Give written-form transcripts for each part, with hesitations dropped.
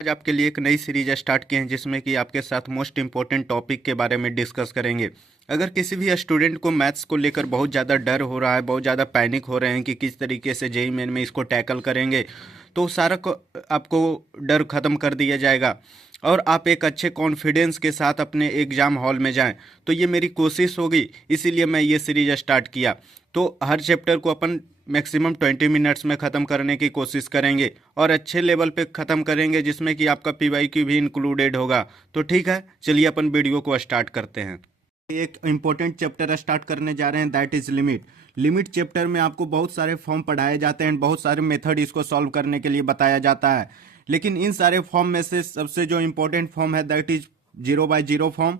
आज आपके लिए एक नई सीरीज स्टार्ट की है जिसमें कि आपके साथ मोस्ट इम्पोर्टेंट टॉपिक के बारे में डिस्कस करेंगे। अगर किसी भी स्टूडेंट को मैथ्स को लेकर बहुत ज़्यादा डर हो रहा है, बहुत ज़्यादा पैनिक हो रहे हैं कि किस तरीके से जेईई मेन में इसको टैकल करेंगे, तो सारा को आपको डर ख़त्म कर दिया जाएगा और आप एक अच्छे कॉन्फिडेंस के साथ अपने एग्ज़ाम हॉल में जाएं। तो ये मेरी कोशिश होगी, इसीलिए मैं ये सीरीज स्टार्ट किया। तो हर चैप्टर को अपन मैक्सिमम 20 मिनट्स में ख़त्म करने की कोशिश करेंगे और अच्छे लेवल पे ख़त्म करेंगे जिसमें कि आपका पीवाईक्यू भी इंक्लूडेड होगा। तो ठीक है, चलिए अपन वीडियो को स्टार्ट करते हैं। एक इम्पोर्टेंट चैप्टर स्टार्ट करने जा रहे हैं, that is limit. Limit chapter में आपको बहुत सारे फॉर्म पढ़ाए जाते हैं, बहुत सारे मेथड इसको सॉल्व करने के लिए बताया जाता है। लेकिन इन सारे फॉर्म में से सबसे जो इम्पोर्टेंट फॉर्म है दैट इज 0/0 फॉर्म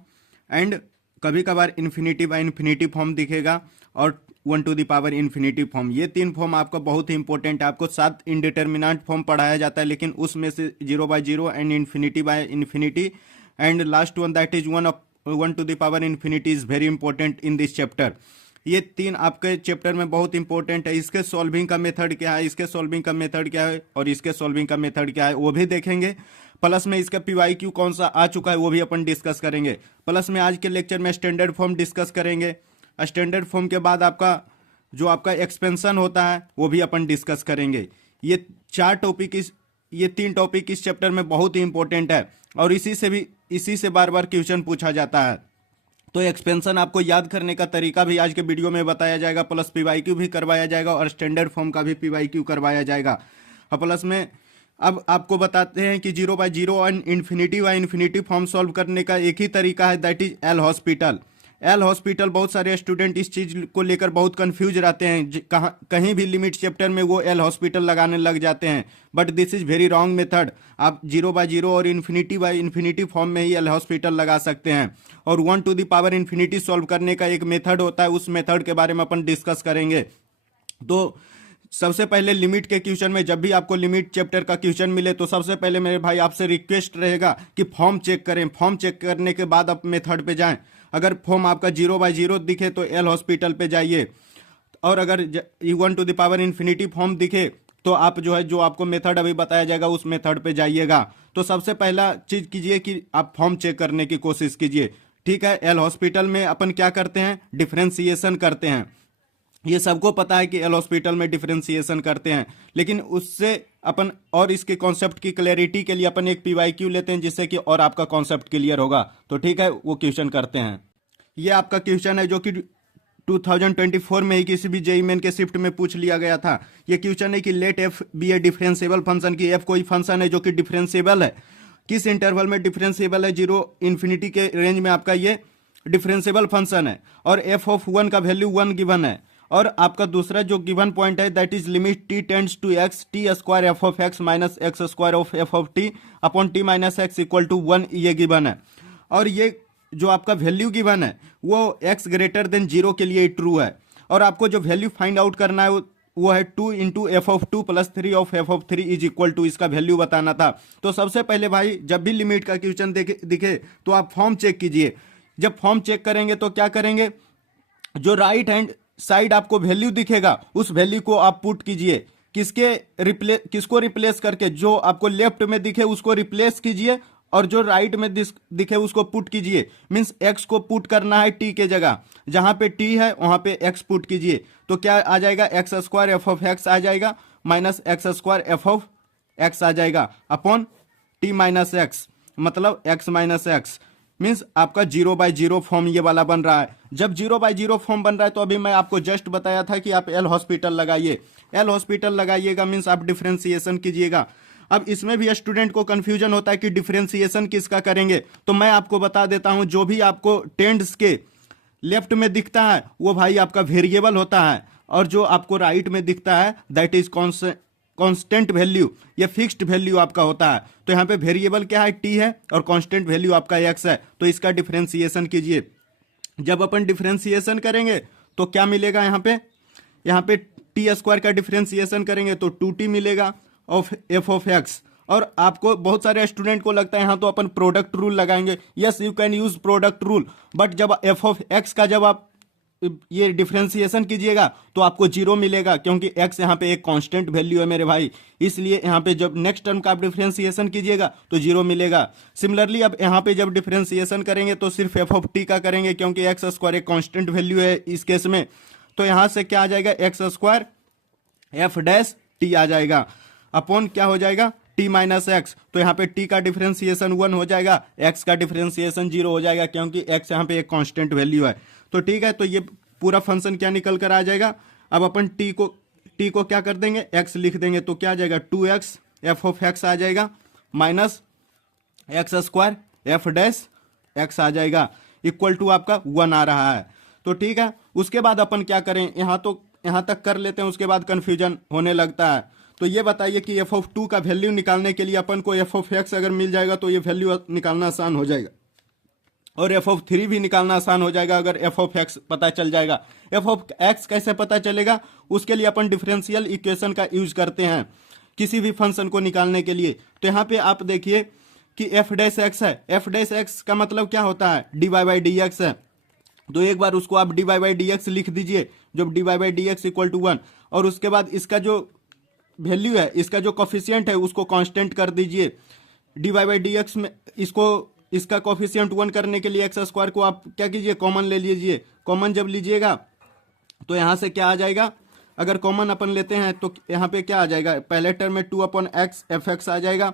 एंड कभी कभार इन्फिनिटी बाय इन्फिनिटी फॉर्म दिखेगा और 1⁻∞ फॉर्म। ये तीन फॉर्म आपका बहुत ही इंपॉर्टेंट है। आपको 7 इंडिटर्मिनेंट फॉर्म पढ़ाया जाता है, लेकिन उसमें से 0/0 and infinity by infinity and last one that is 1⁻∞ is very important in this chapter. ये तीन आपके चैप्टर में बहुत इंपॉर्टेंट है। इसके सॉल्विंग का मेथड क्या है, इसके सॉल्विंग का मेथड क्या है और इसके सॉल्विंग का मेथड क्या है वो भी देखेंगे। प्लस में इसका पीवाईक्यू कौन सा आ चुका है वो भी अपन डिस्कस करेंगे। प्लस में आज के लेक्चर में स्टैंडर्ड फॉर्म डिस्कस करेंगे। स्टैंडर्ड फॉर्म के बाद आपका एक्सपेंशन होता है वो भी अपन डिस्कस करेंगे। ये तीन टॉपिक इस चैप्टर में बहुत ही इंपॉर्टेंट है और इसी से बार बार क्वेश्चन पूछा जाता है। तो एक्सपेंशन आपको याद करने का तरीका भी आज के वीडियो में बताया जाएगा, प्लस पीवाईक्यू भी करवाया जाएगा और स्टैंडर्ड फॉर्म का भी पीवाईक्यू करवाया जाएगा। और प्लस में अब आपको बताते हैं कि 0/0 और इन्फिनिटी फॉर्म सॉल्व करने का एक ही तरीका है, that is L hospital. L hospital बहुत सारे स्टूडेंट इस चीज़ को लेकर बहुत कंफ्यूज रहते हैं, कहीं भी लिमिट चैप्टर में वो एल हॉस्पिटल लगाने लग जाते हैं, but this is very wrong method. आप 0/0 और इन्फिनिटी फॉर्म में ही एल हॉस्पिटल लगा सकते हैं। और 1⁻∞ सॉल्व करने का एक मेथड होता है, उस मेथड के बारे में अपन डिस्कस करेंगे। तो सबसे पहले लिमिट के क्वेश्चन में जब भी आपको लिमिट चैप्टर का क्वेश्चन मिले तो सबसे पहले मेरे भाई आपसे रिक्वेस्ट रहेगा कि फॉर्म चेक करें। फॉर्म चेक करने के बाद आप मेथड पे जाएं। अगर फॉर्म आपका 0/0 दिखे तो एल हॉस्पिटल पे जाइए, और अगर 1⁻∞ फॉर्म दिखे तो आप जो आपको मेथड अभी बताया जाएगा उस मेथड पे जाइएगा। तो सबसे पहला चीज कीजिए कि आप फॉर्म चेक करने की कोशिश कीजिए। ठीक है, एल हॉस्पिटल में अपन क्या करते हैं, डिफरेंशिएशन करते हैं। ये सबको पता है कि एल हॉस्पिटल में डिफरेंशिएशन करते हैं, लेकिन उससे अपन और इसके कॉन्सेप्ट की क्लैरिटी के लिए अपन एक पीवाईक्यू लेते हैं जिससे कि और आपका कॉन्सेप्ट क्लियर होगा। तो ठीक है, वो क्वेश्चन करते हैं। ये आपका क्वेश्चन है जो कि 2024 में ही किसी भी जेईई मेन के शिफ्ट में पूछ लिया गया था। ये क्वेश्चन है कि लेट एफ बी ए डिफरेंशिएबल फंक्शन, की एफ कोई फंक्शन है जो कि डिफरेंशिएबल है, किस इंटरवल में डिफरेंशिएबल है, 0 के रेंज में आपका ये डिफरेंशिएबल फंक्शन है, और एफ ऑफ 1 का वैल्यू 1 गिवन है। और आपका दूसरा जो गिवन पॉइंट है that is limit t tends to x t square F of x minus x square of f of t upon T minus x equal to 1, ये given है। और ये जो आपका वैल्यू गिवन है वो x ग्रेटर देन 0 के लिए ट्रू है। और आपको जो वैल्यू फाइंड आउट करना है वो है 2 into f of 2 plus 3 of f of 3 is equal to, इसका वैल्यू बताना था। तो सबसे पहले भाई जब भी लिमिट का क्वेश्चन दिखे तो आप फॉर्म चेक कीजिए। जब फॉर्म चेक करेंगे तो क्या करेंगे, जो राइट हैंड साइड आपको वैल्यू दिखेगा उस वैल्यू को आप पुट कीजिए। किसको रिप्लेस करके, जो आपको लेफ्ट में दिखे उसको रिप्लेस कीजिए और जो राइट में दिखे उसको पुट कीजिए। मीन्स एक्स को पुट करना है टी के जगह, जहां पे टी है वहां पे एक्स पुट कीजिए। तो क्या आ जाएगा, X square F of X आ जाएगा minus x square F of X आ जाएगा अपॉन टी माइनस एक्स, मतलब एक्स माइनस एक्स। मीन्स आपका 0/0 फॉर्म ये वाला बन रहा है। जब 0/0 फॉर्म बन रहा है तो अभी मैं आपको जस्ट बताया था कि आप एल हॉस्पिटल लगाइए। एल हॉस्पिटल लगाइएगा मीन्स आप डिफरेंशिएशन कीजिएगा। अब इसमें भी स्टूडेंट को कंफ्यूजन होता है कि डिफरेंशिएशन किसका करेंगे, तो मैं आपको बता देता हूं, जो भी आपको टेंड्स के लेफ्ट में दिखता है वो भाई आपका वेरिएबल होता है, और जो आपको राइट में दिखता है दैट इज कांस्टेंट वैल्यू, ये फिक्स्ड वैल्यू आपका होता है। तो यहाँ पे वेरिएबल क्या है, टी है, और कांस्टेंट वैल्यू आपका एक्स है। तो इसका डिफरेंशिएशन कीजिए। जब अपन डिफरेंशिएशन करेंगे तो क्या मिलेगा, यहाँ पे टी स्क्वायर का डिफरेंशिएशन करेंगे तो 2t मिलेगा ऑफ एफ ऑफ एक्स। और आपको बहुत सारे स्टूडेंट को लगता है यहाँ तो अपन प्रोडक्ट रूल लगाएंगे। Yes, you can use product rule, but जब एफ ऑफ एक्स का जब आप ये डिफरेंशिएशन कीजिएगा तो आपको जीरो मिलेगा, क्योंकि x यहाँ पे एक कांस्टेंट वैल्यू है मेरे भाई, इसलिए यहाँ पे जब नेक्स्ट टर्म का आप डिफरेंशिएशन कीजिएगा तो जीरो मिलेगा। सिमिलरली अब यहाँ पे जब डिफरेंशिएशन करेंगे तो सिर्फ एफ ऑफ टी का करेंगे, क्योंकि एक्स स्क्वायर एक कांस्टेंट वैल्यू है इस केस में। तो यहाँ से क्या आ जाएगा, X square F dash T आ जाएगा अपॉन क्या हो जाएगा, टी माइनस एक्स। तो यहाँ पे टी का डिफरेंशिएशन 1 हो जाएगा, एक्स का डिफरेंशिएशन 0 हो जाएगा, क्योंकि एक्स यहाँ पे एक कांस्टेंट वैल्यू है। तो ठीक है, तो ये पूरा फंक्शन क्या निकल कर आ जाएगा। अब अपन टी को क्या कर देंगे, एक्स लिख देंगे, तो क्या आ जाएगा 2x एफ ऑफ एक्स आ जाएगा minus x square F dash X आ जाएगा, इक्वल टू आपका 1 आ रहा है। तो ठीक है, उसके बाद अपन क्या करें, यहाँ तक कर लेते हैं, उसके बाद कंफ्यूजन होने लगता है। तो ये बताइए कि एफ ऑफ 2 का वैल्यू निकालने के लिए अपन को एफ ऑफ एक्स अगर मिल जाएगा तो ये वैल्यू निकालना आसान हो जाएगा, और एफ ऑफ 3 भी निकालना आसान हो जाएगा अगर एफ ऑफ एक्स पता चल जाएगा। एफ ऑफ एक्स कैसे पता चलेगा, उसके लिए अपन डिफरेंशियल इक्वेशन का यूज करते हैं किसी भी फंक्शन को निकालने के लिए। तो यहाँ पे आप देखिए कि एफ डैश एक्स है, एफ डैश एक्स का मतलब क्या होता है, d y by d x है। तो एक बार उसको आप d y by d x लिख दीजिए, जब d y by d x equal to 1, और उसके बाद इसका जो वैल्यू है, इसका जो कॉफिशिएंट है उसको कांस्टेंट कर दीजिए d y by d x में। इसका कॉफिशिएंट 1 करने के लिए एक्स स्क्वायर को आप क्या कीजिए, कॉमन ले लीजिए। कॉमन जब लीजिएगा तो यहाँ से क्या आ जाएगा, अगर कॉमन अपन लेते हैं तो यहाँ पे क्या आ जाएगा, पहले टर्म में 2 अपॉन एक्स एफ एक्स आ जाएगा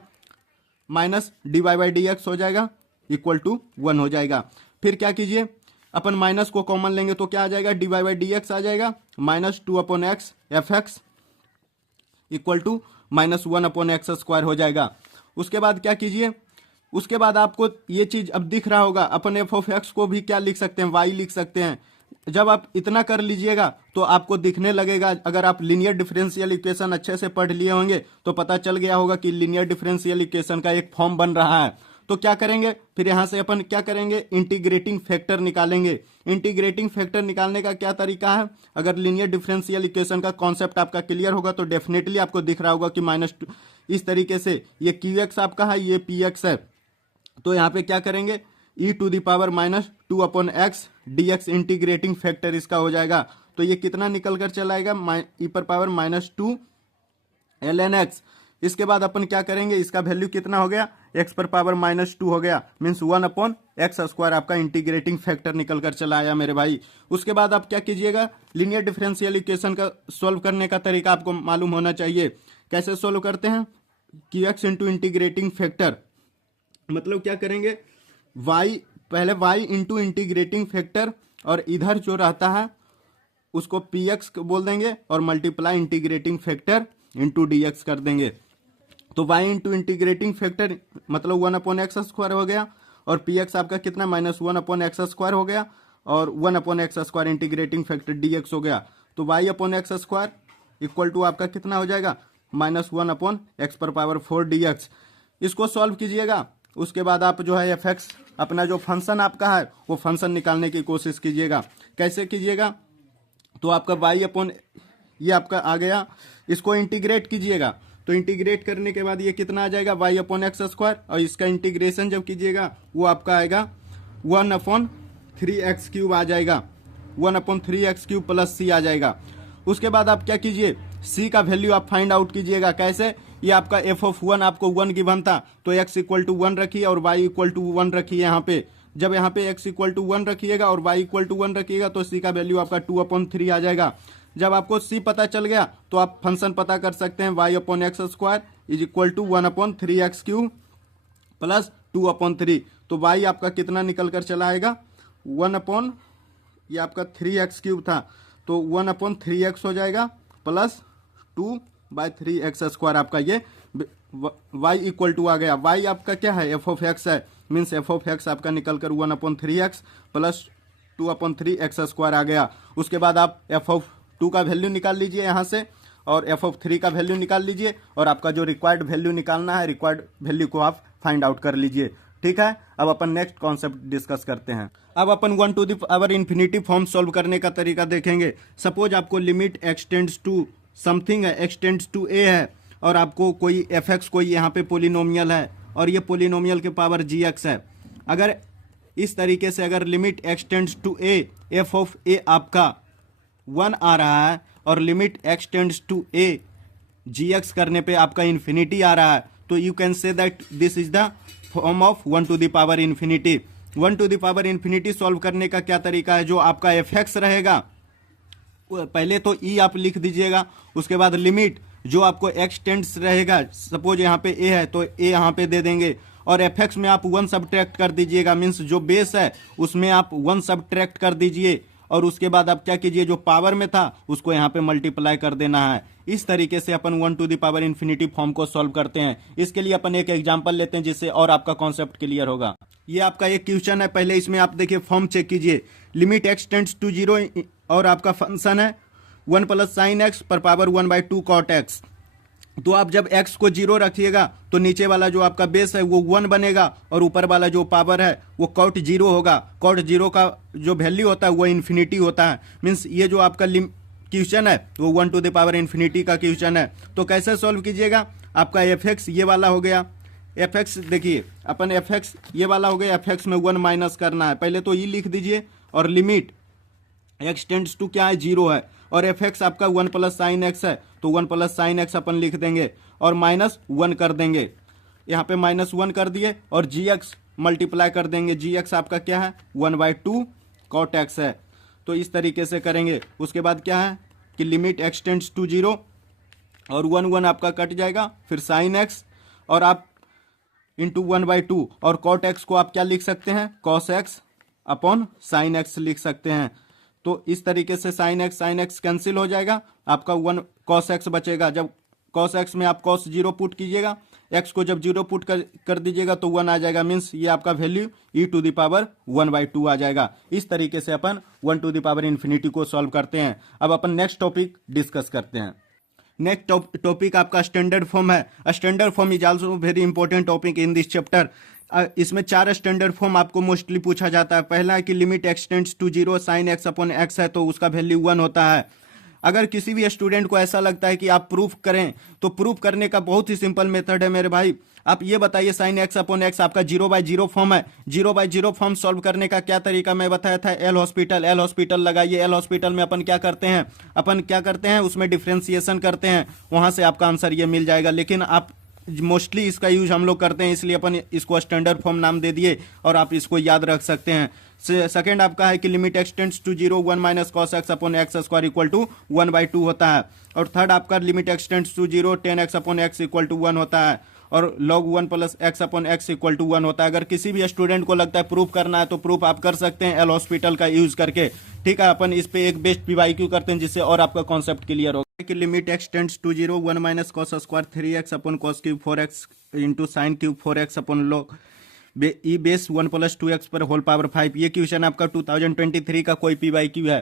minus d y by d x हो जाएगा इक्वल टू 1 हो जाएगा। फिर क्या कीजिए, अपन माइनस को कॉमन लेंगे तो क्या आ जाएगा, d y by d x आ जाएगा minus 2 upon x f x equal to minus 1 upon x square हो जाएगा। उसके बाद क्या कीजिए, उसके बाद आपको ये चीज अब दिख रहा होगा, अपन एफ ऑफ एक्स को भी क्या लिख सकते हैं, वाई लिख सकते हैं। जब आप इतना कर लीजिएगा तो आपको दिखने लगेगा, अगर आप लीनियर डिफरेंशियल इक्वेशन अच्छे से पढ़ लिए होंगे तो पता चल गया होगा कि लीनियर डिफरेंशियल इक्वेशन का एक फॉर्म बन रहा है। तो क्या करेंगे, फिर यहां से अपन क्या करेंगे, इंटीग्रेटिंग फैक्टर निकालेंगे। इंटीग्रेटिंग फैक्टर निकालने का क्या तरीका है, अगर लीनियर डिफरेंशियल इक्वेशन का कॉन्सेप्ट आपका क्लियर होगा तो डेफिनेटली आपको दिख रहा होगा कि माइनस इस तरीके से ये क्यू एक्स आपका है, ये पी एक्स है। तो यहाँ पे क्या करेंगे, e to the power minus 2 upon x d x integrating factor इसका हो जाएगा। तो ये कितना निकल कर चला आएगा, e पर पावर माइनस 2 ln x। इसके बाद अपन क्या करेंगे, इसका वैल्यू कितना हो गया, x पर पावर माइनस 2 हो गया, मीन्स 1 अपॉन एक्स स्क्वायर आपका इंटीग्रेटिंग फैक्टर निकल कर चला आया मेरे भाई। उसके बाद आप क्या कीजिएगा, लीनियर डिफरेंशियल इक्वेशन का सोल्व करने का तरीका आपको मालूम होना चाहिए। कैसे सोल्व करते हैं, Q x into integrating factor, मतलब क्या करेंगे, y पहले y इंटू इंटीग्रेटिंग फैक्टर, और इधर जो रहता है उसको पी एक्स बोल देंगे, और multiply integrating factor into D x कर देंगे। तो y इंटू इंटीग्रेटिंग फैक्टर मतलब 1 अपॉन एक्स स्क्वायर हो गया, और पी एक्स आपका कितना माइनस 1 अपॉन एक्स स्क्वायर हो गया, और 1 upon x square integrating factor d x हो गया। तो y upon x square equal to आपका कितना हो जाएगा, माइनस 1 अपॉन एक्स पर पावर 4 डी एक्स। इसको सॉल्व कीजिएगा। उसके बाद आप जो है एफ एक्स अपना जो फंक्शन आपका है वो फंक्शन निकालने की कोशिश कीजिएगा। कैसे कीजिएगा, तो आपका y अपॉन ये आपका आ गया, इसको इंटीग्रेट कीजिएगा। तो इंटीग्रेट करने के बाद ये कितना आ जाएगा, y अपॉन एक्स स्क्वायर, और इसका इंटीग्रेशन जब कीजिएगा वो आपका आएगा 1 अपॉन 3x क्यूब आ जाएगा, 1 upon 3x cube plus c आ जाएगा। उसके बाद आप क्या कीजिए, c का वैल्यू आप फाइंड आउट कीजिएगा। कैसे, ये आपका एफ ऑफ 1 आपको 1 गिवन था, तो x इक्वल टू 1 रखिए और y इक्वल टू 1 रखिए यहाँ पे। जब यहाँ पे x इक्वल टू 1 रखिएगा और y इक्वल टू 1 रखिएगा तो c का वैल्यू आपका 2 अपॉन 3 आ जाएगा। जब आपको c पता चल गया तो आप फंक्शन पता कर सकते हैं, y upon x square is equal to 1 upon 3x cube plus 2 upon 3। तो y आपका कितना निकल कर चला आएगा, 1 अपॉन ये आपका 3x क्यूब था, तो 1 अपॉन 3x हो जाएगा प्लस 2 बाय 3x स्क्वायर। आपका ये y इक्वल टू आ गया, y आपका क्या है, एफ ऑफ एक्स है, मीन्स एफ ऑफ एक्स आपका निकल कर 1 upon 3x plus 2 upon 3x square आ गया। उसके बाद आप एफ ऑफ 2 का वैल्यू निकाल लीजिए यहाँ से, और एफ ऑफ 3 का वैल्यू निकाल लीजिए, और आपका जो रिक्वायर्ड वैल्यू निकालना है, रिक्वायर्ड वैल्यू को आप फाइंड आउट कर लीजिए। ठीक है, अब अपन नेक्स्ट कॉन्सेप्ट डिस्कस करते हैं। अब अपन 1 to the power infinity form solve करने का तरीका देखेंगे। सपोज आपको लिमिट एक्सटेंड्स टू समथिंग है, एक्सटेंड्स टू ए है, और आपको कोई एफ एक्स कोई यहाँ पे पोलिनोमियल है, और ये पोलिनोमियल के पावर जी एक्स है। अगर इस तरीके से अगर limit x tends to a, f of a आपका 1 आ रहा है और limit x tends to a g x करने पे आपका इन्फिनिटी आ रहा है, तो you can say that this is the form of 1 to the power infinity. 1 to the power infinity solve करने का क्या तरीका है, जो आपका एफ एक्स रहेगा पहले तो ई आप लिख दीजिएगा, उसके बाद लिमिट जो आपको एक्सटेंड्स रहेगा, सपोज यहाँ पे ए है तो ए यहाँ पे दे देंगे, और एफ एक्स में आप 1 सब्ट्रैक्ट कर दीजिएगा, मीन्स जो बेस है उसमें आप 1 सब्ट्रैक्ट कर दीजिए, और उसके बाद आप क्या कीजिए, जो पावर में था उसको यहाँ पे मल्टीप्लाई कर देना है। इस तरीके से अपन 1 to the power infinity form को सॉल्व करते हैं। इसके लिए अपन एक एग्जांपल लेते हैं जिससे और आपका कॉन्सेप्ट क्लियर होगा। ये आपका एक क्वेश्चन है, पहले इसमें आप देखिए फॉर्म चेक कीजिए, लिमिट एक्स टेंड्स टू 0 और आपका फंक्शन है 1 प्लस साइन एक्स पर पावर 1/2 कॉट एक्स। तो आप जब x को 0 रखिएगा तो नीचे वाला जो आपका बेस है वो 1 बनेगा और ऊपर वाला जो पावर है वो कॉट 0 होगा। कॉट 0 का जो वैल्यू होता है वो इन्फिनिटी होता है। मीन्स ये जो आपका क्वेश्चन है वो 1 टू द पावर इन्फिनिटी का क्वेश्चन है। तो कैसे सॉल्व कीजिएगा, आपका एफ एक्स ये वाला हो गया, एफ एक्स देखिए अपन एफ एक्स ये वाला हो गया, एफ एक्स में 1 माइनस करना है, पहले तो ये लिख दीजिए, और लिमिट एक्स टेंड्स टू क्या है 0 है, और एफ एक्स आपका 1 प्लस साइन एक्स है तो 1 प्लस साइन एक्स अपन लिख देंगे और -1 कर देंगे, यहाँ पे -1 कर दिए, और जी एक्स मल्टीप्लाई कर देंगे, जी एक्स आपका क्या है 1/2 कॉट एक्स है। तो इस तरीके से करेंगे। उसके बाद क्या है कि लिमिट एक्स टेंड्स टू 0 और 1 आपका कट जाएगा, फिर साइन एक्स और आप इंटू 1/2, और कॉट एक्स को आप क्या लिख सकते हैं, cos x upon sine x लिख सकते हैं। तो इस तरीके से साइन एक्स कैंसिल हो जाएगा, आपका 1 कॉस एक्स बचेगा। जब कॉस एक्स में आप कॉस 0 पुट कीजिएगा, एक्स को जब 0 पुट कर दीजिएगा तो 1 आ जाएगा, मीन्स ये आपका value e to the power 1/2 आ जाएगा। इस तरीके से अपन 1 टू द पावर इन्फिनिटी को सॉल्व करते हैं। अब अपन नेक्स्ट टॉपिक डिस्कस करते हैं। नेक्स्ट टॉपिक आपका स्टैंडर्ड फॉर्म है। Standard form is also very important topic in this chapter. इसमें 4 स्टैंडर्ड फॉर्म आपको मोस्टली पूछा जाता है। पहला है कि limit x tends to 0 sine x upon x है तो उसका वैल्यू 1 होता है। अगर किसी भी स्टूडेंट को ऐसा लगता है कि आप प्रूफ करें, तो प्रूफ करने का बहुत ही सिंपल मेथड है मेरे भाई। आप ये बताइए साइन एक्स अपॉन एक्स आपका 0/0 फॉर्म है, 0/0 फॉर्म सॉल्व करने का क्या तरीका मैं बताया था, एल हॉस्पिटल लगाइए। एल हॉस्पिटल में अपन क्या करते हैं उसमें डिफ्रेंसिएशन करते हैं, वहां से आपका आंसर ये मिल जाएगा। लेकिन आप मोस्टली इसका यूज हम लोग करते हैं, इसलिए अपन इसको स्टैंडर्ड फॉर्म नाम दे दिए और आप इसको याद रख सकते हैं। सेकेंड आपका है कि limit x tends to 0 1 minus cos x upon x square equal to 1/2 होता है। और थर्ड आपका limit x tends to 0 10 x upon x equal to 1 होता है, और log 1 plus x upon x equal to 1 होता है। अगर किसी भी स्टूडेंट को लगता है प्रूफ करना है तो प्रूफ आप कर सकते हैं एल हॉस्पिटल का यूज करके। ठीक है, अपन इस पे एक बेस्ट PYQ करते हैं जिससे और आपका कॉन्सेप्ट क्लियर होगा कि limit x tends to 0 1 minus cos square 3x upon cos cube 4x into sine cube 4x upon log e base 1 plus 2x पर होल पावर 5। ये क्वेश्चन आपका 2023 का कोई PYQ है।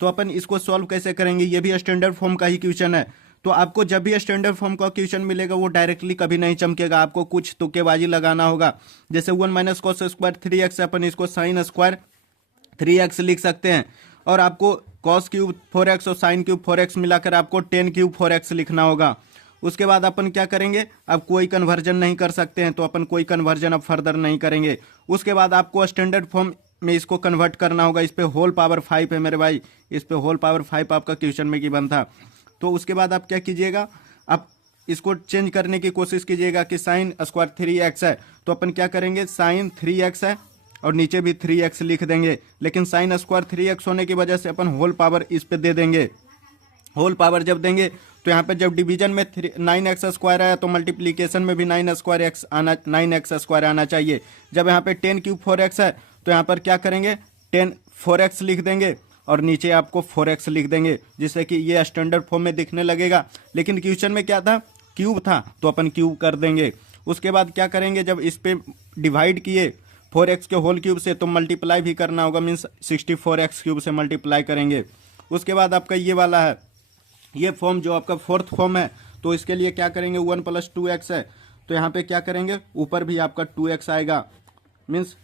तो अपन इसको सॉल्व कैसे करेंगे, ये भी स्टैंडर्ड फॉर्म का ही क्वेश्चन है। तो आपको जब भी स्टैंडर्ड फॉर्म का क्वेश्चन मिलेगा वो डायरेक्टली कभी नहीं चमकेगा, आपको कुछ तुक्केबाजी लगाना होगा। जैसे 1 माइनस कॉस स्क्वायर 3x, अपन इसको साइन स्क्वायर 3x लिख सकते हैं, और आपको कॉस क्यूब 4x और साइन क्यूब 4x मिलाकर आपको 10 क्यूब 4x लिखना होगा। उसके बाद अपन क्या करेंगे, अब कोई कन्वर्जन नहीं कर सकते हैं तो अपन कोई कन्वर्जन अब फर्दर नहीं करेंगे। उसके बाद आपको स्टैंडर्ड फॉर्म में इसको कन्वर्ट करना होगा। इस पे होल पावर 5 है मेरे भाई, इस पे होल पावर 5 आपका क्वेश्चन में गिवन था। तो उसके बाद आप क्या कीजिएगा, आप इसको चेंज करने की कोशिश कीजिएगा कि साइन स्क्वायर 3x है तो अपन क्या करेंगे, साइन 3x है और नीचे भी 3x लिख देंगे, लेकिन साइन स्क्वायर 3x होने की वजह से अपन होल पावर इस पे दे देंगे। होल पावर जब देंगे तो यहाँ पे जब डिवीजन में 9x स्क्वायर आया तो मल्टीप्लीकेशन में भी 9x स्क्वायर आना चाहिए। जब यहाँ पे 10 क्यूब 4x है तो यहाँ पर क्या करेंगे, 10 4x लिख देंगे और नीचे आपको 4x लिख देंगे, जिससे कि ये स्टैंडर्ड फॉर्म में दिखने लगेगा। लेकिन क्वेश्चन में क्या था, क्यूब था तो अपन क्यूब कर देंगे। उसके बाद क्या करेंगे, जब इस पे डिवाइड किए 4x के होल क्यूब से तो मल्टीप्लाई भी करना होगा, मीन्स 64x क्यूब से मल्टीप्लाई करेंगे। उसके बाद आपका ये वाला है, ये फॉर्म जो आपका फोर्थ फॉर्म है, तो इसके लिए क्या करेंगे, 1 प्लस 2x है तो यहाँ पे क्या करेंगे, ऊपर भी आपका 2x आएगा, मीन्स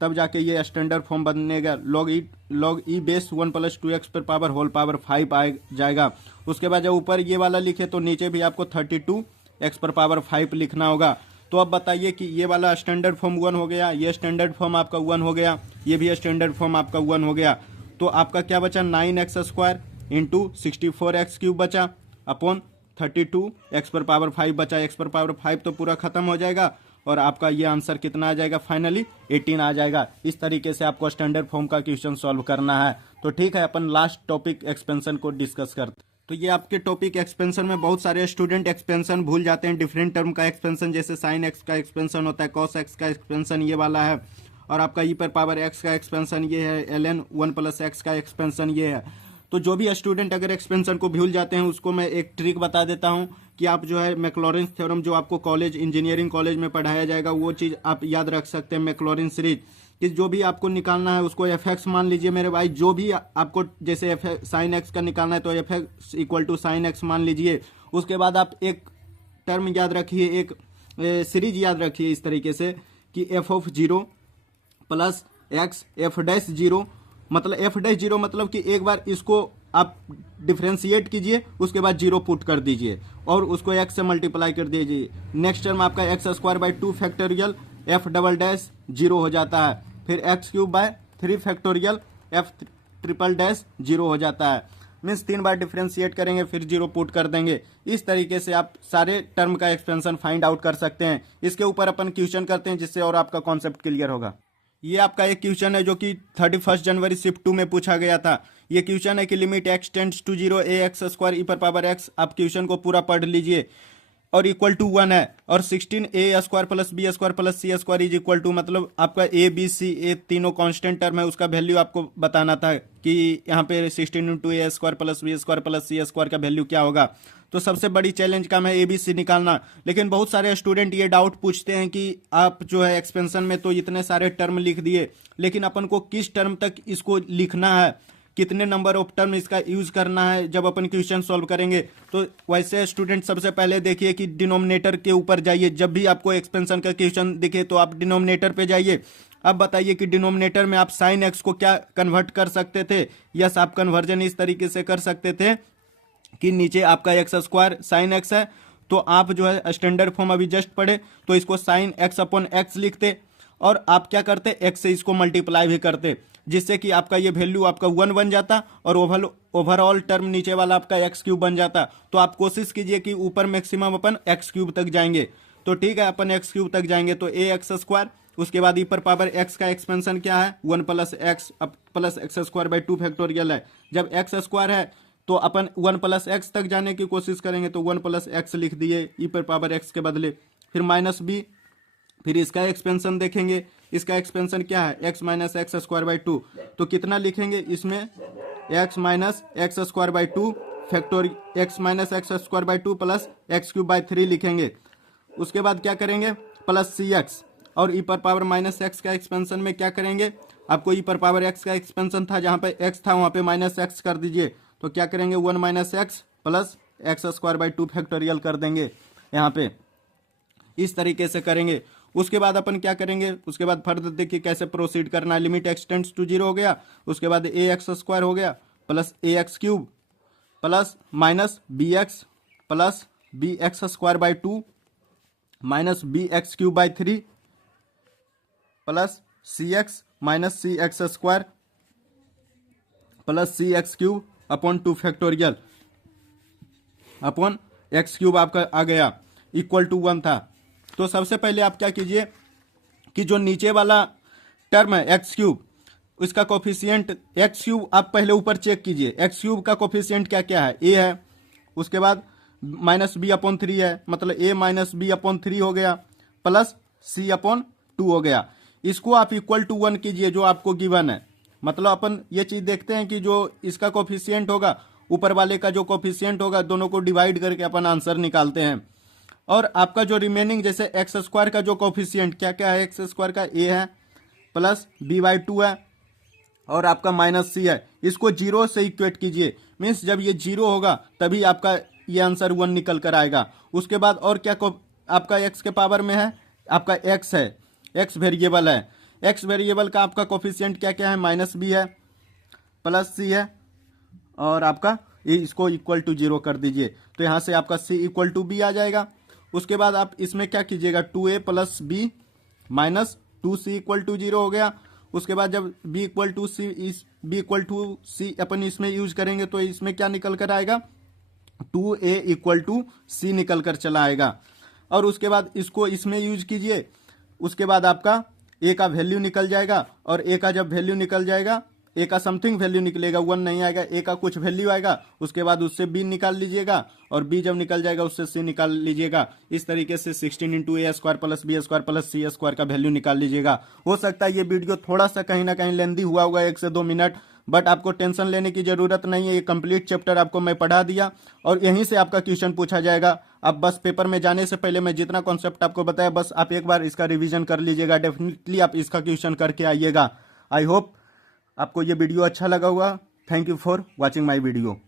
तब जाके ये स्टैंडर्ड फॉर्म बनेगा। log e base 1 plus 2x पर पावर होल पावर 5 आ जाएगा। उसके बाद जब ऊपर ये वाला लिखे तो नीचे भी आपको 32x पर पावर 5 लिखना होगा। तो अब बताइए कि ये वाला स्टैंडर्ड फॉर्म 1 हो गया, ये स्टैंडर्ड फॉर्म आपका 1 हो गया, ये भी स्टैंडर्ड फॉर्म आपका 1 हो गया। तो आपका क्या बचा, 9x² इंटू 64x³ बचा अपॉन 32 x⁻5 बचा। x⁻5 तो पूरा खत्म हो जाएगा और आपका ये आंसर कितना आ जाएगा, फाइनली 18 आ जाएगा। इस तरीके से आपको स्टैंडर्ड फॉर्म का क्वेश्चन सॉल्व करना है। तो ठीक है, अपन लास्ट टॉपिक एक्सपेंशन को डिस्कस करते। तो ये आपके टॉपिक एक्सपेंशन में बहुत सारे स्टूडेंट एक्सपेंशन भूल जाते हैं, डिफरेंट टर्म का एक्सपेंशन, जैसे साइन एक्स का एक्सपेंशन होता है, कॉस एक्स का एक्सपेंशन ये वाला है, और आपका e⁻x का एक्सपेंशन ये है, ln 1+x का एक्सपेंशन ये है। तो जो भी स्टूडेंट अगर एक्सपेंशन को भूल जाते हैं उसको मैं एक ट्रिक बता देता हूं कि आप जो है मैक्लॉरिन्स थ्योरम जो आपको कॉलेज इंजीनियरिंग कॉलेज में पढ़ाया जाएगा वो चीज़ आप याद रख सकते हैं। मैक्लॉरिन सीरीज कि जो भी आपको निकालना है उसको fx मान लीजिए मेरे भाई, जो भी आपको जैसे साइन एक्स का निकालना है तो fx equal to sine x मान लीजिए। उसके बाद आप एक टर्म याद रखिए, एक सीरीज याद रखिए इस तरीके से कि f(0) प्लस एक्स f'(0) मतलब f'(0) मतलब कि एक बार इसको आप डिफ्रेंशिएट कीजिए, उसके बाद 0 पुट कर दीजिए और उसको x से मल्टीप्लाई कर दीजिए। नेक्स्ट टर्म आपका x² 2 f'(0) हो जाता है, फिर x³ 3 f'(0) हो जाता है। मीन्स 3 बार डिफ्रेंशिएट करेंगे फिर 0 पुट कर देंगे। इस तरीके से आप सारे टर्म का एक्सपेंशन फाइंड आउट कर सकते हैं। इसके ऊपर अपन क्वेश्चन करते हैं जिससे और आपका कॉन्सेप्ट क्लियर होगा। ये आपका एक क्वेश्चन है जो कि 31 जनवरी शिफ्ट 2 में पूछा गया था। ये क्वेश्चन है कि limit x tends to 0 ax² e⁻x। आप क्वेश्चन को पूरा पढ़ लीजिए और इक्वल टू 1 है, और 16a² plus b² plus c² is equal to, मतलब आपका a b c ए तीनों कांस्टेंट टर्म है, उसका वैल्यू आपको बताना था कि यहाँ पे 16 into a² plus b² plus c² का वैल्यू क्या होगा। तो सबसे बड़ी चैलेंज काम है ABC निकालना। लेकिन बहुत सारे स्टूडेंट ये डाउट पूछते हैं कि आप जो है एक्सपेंशन में तो इतने सारे टर्म लिख दिए, लेकिन अपन को किस टर्म तक इसको लिखना है, कितने नंबर ऑफ टर्म इसका यूज करना है जब अपन क्वेश्चन सॉल्व करेंगे। तो वैसे स्टूडेंट सबसे पहले देखिए कि डिनोमिनेटर के ऊपर जाइए। जब भी आपको एक्सपेंशन का क्वेश्चन दिखे तो आप डिनोमिनेटर पे जाइए। अब बताइए कि डिनोमिनेटर में आप साइन एक्स को क्या कन्वर्ट कर सकते थे। यस, आप कन्वर्जन इस तरीके से कर सकते थे कि नीचे आपका x² साइन एक्स है, तो आप जो है स्टैंडर्ड फॉर्म अभी जस्ट पढ़े तो इसको साइन x अपॉन एक्स लिखते, और आप क्या करते, x से इसको मल्टीप्लाई भी करते, जिससे कि आपका ये वैल्यू आपका 1 बन जाता और ओवरऑल टर्म नीचे वाला आपका x³ बन जाता। तो आप कोशिश कीजिए कि ऊपर मैक्सिमम अपन x³ तक जाएंगे। तो ठीक है, अपन x³ तक जाएंगे तो ax², उसके बाद e⁻x का एक्सपेंशन क्या है, 1 plus x plus x² 2 factorial है। जब x² है तो अपन 1 प्लस एक्स तक जाने की कोशिश करेंगे, तो 1 प्लस एक्स लिख दिए e⁻x के बदले, फिर माइनस b, फिर इसका एक्सपेंशन देखेंगे। इसका एक्सपेंशन क्या है, x माइनस x² 2, तो कितना लिखेंगे इसमें, x minus x² 2 factor x minus x² 2 plus x³ 3 लिखेंगे। उसके बाद क्या करेंगे, प्लस cx, और e⁻x का एक्सपेंशन में क्या करेंगे, आपको e⁻x का एक्सपेंशन था, जहाँ पे x था वहाँ पे माइनस x कर दीजिए, तो क्या करेंगे 1 minus x plus x² 2 factorial कर देंगे यहाँ पे। इस तरीके से करेंगे। उसके बाद अपन क्या करेंगे, उसके बाद फर्दर देखिए कैसे प्रोसीड करना है। लिमिट x टेंड्स टू 0 हो गया, उसके बाद ax² हो गया plus ax³ plus minus bx plus bx² 2 minus bx³ 3 plus cx minus cx² plus cx³ upon 2 factorial upon x³ आपका आ गया, इक्वल टू 1 था। तो सबसे पहले आप क्या कीजिए कि जो नीचे वाला टर्म है x³, इसका कोफिशिएंट x³ आप पहले ऊपर चेक कीजिए, x³ का कोफिशिएंट क्या क्या है, a है, उसके बाद माइनस b अपॉन 3 है, मतलब a माइनस b अपॉन 3 हो गया, प्लस c अपॉन 2 हो गया। इसको आप इक्वल टू 1 कीजिए जो आपको गिवन है। मतलब अपन ये चीज देखते हैं कि जो इसका कोफिशिएंट होगा, ऊपर वाले का जो कोफिशिएंट होगा, दोनों को डिवाइड करके अपन आंसर निकालते हैं। और आपका जो रिमेनिंग जैसे x² का जो कोफिशिएंट क्या क्या है, x² का a है प्लस b/2 है और आपका माइनस c है, इसको 0 से इक्वेट कीजिए। मीन्स जब ये 0 होगा तभी आपका ये आंसर 1 निकल कर आएगा। उसके बाद और क्या आपका x के पावर में है, आपका x है, x वेरिएबल है, x वेरिएबल का आपका कोफिशिएंट क्या क्या है, माइनस b है प्लस c है, और आपका इसको इक्वल टू 0 कर दीजिए, तो यहाँ से आपका c इक्वल टू b आ जाएगा। उसके बाद आप इसमें क्या कीजिएगा, 2a plus B minus 2c equal to 0 हो गया। उसके बाद जब b इक्वल टू सी अपन इसमें यूज करेंगे तो इसमें क्या निकल कर आएगा, 2a इक्वल टू सी निकल कर चला आएगा। और उसके बाद इसको इसमें यूज कीजिए, उसके बाद आपका a का वैल्यू निकल जाएगा, और a का जब वैल्यू निकल जाएगा, a का समथिंग वैल्यू निकलेगा, 1 नहीं आएगा, a का कुछ वैल्यू आएगा, उसके बाद उससे b निकाल लीजिएगा, और b जब निकल जाएगा उससे c निकाल लीजिएगा। इस तरीके से 16 into a square plus b square plus c square का वैल्यू निकाल लीजिएगा। हो सकता है ये वीडियो थोड़ा सा कहीं ना कहीं लेंदी हुआ होगा, 1 से 2 मिनट, बट आपको टेंशन लेने की जरूरत नहीं है। ये कंप्लीट चैप्टर आपको मैं पढ़ा दिया और यहीं से आपका क्वेश्चन पूछा जाएगा। अब बस पेपर में जाने से पहले मैं जितना कॉन्सेप्ट आपको बताया, बस आप एक बार इसका रिवीजन कर लीजिएगा, डेफिनेटली आप इसका क्वेश्चन करके आइएगा। आई होप आपको ये वीडियो अच्छा लगा होगा। Thank you for watching my video.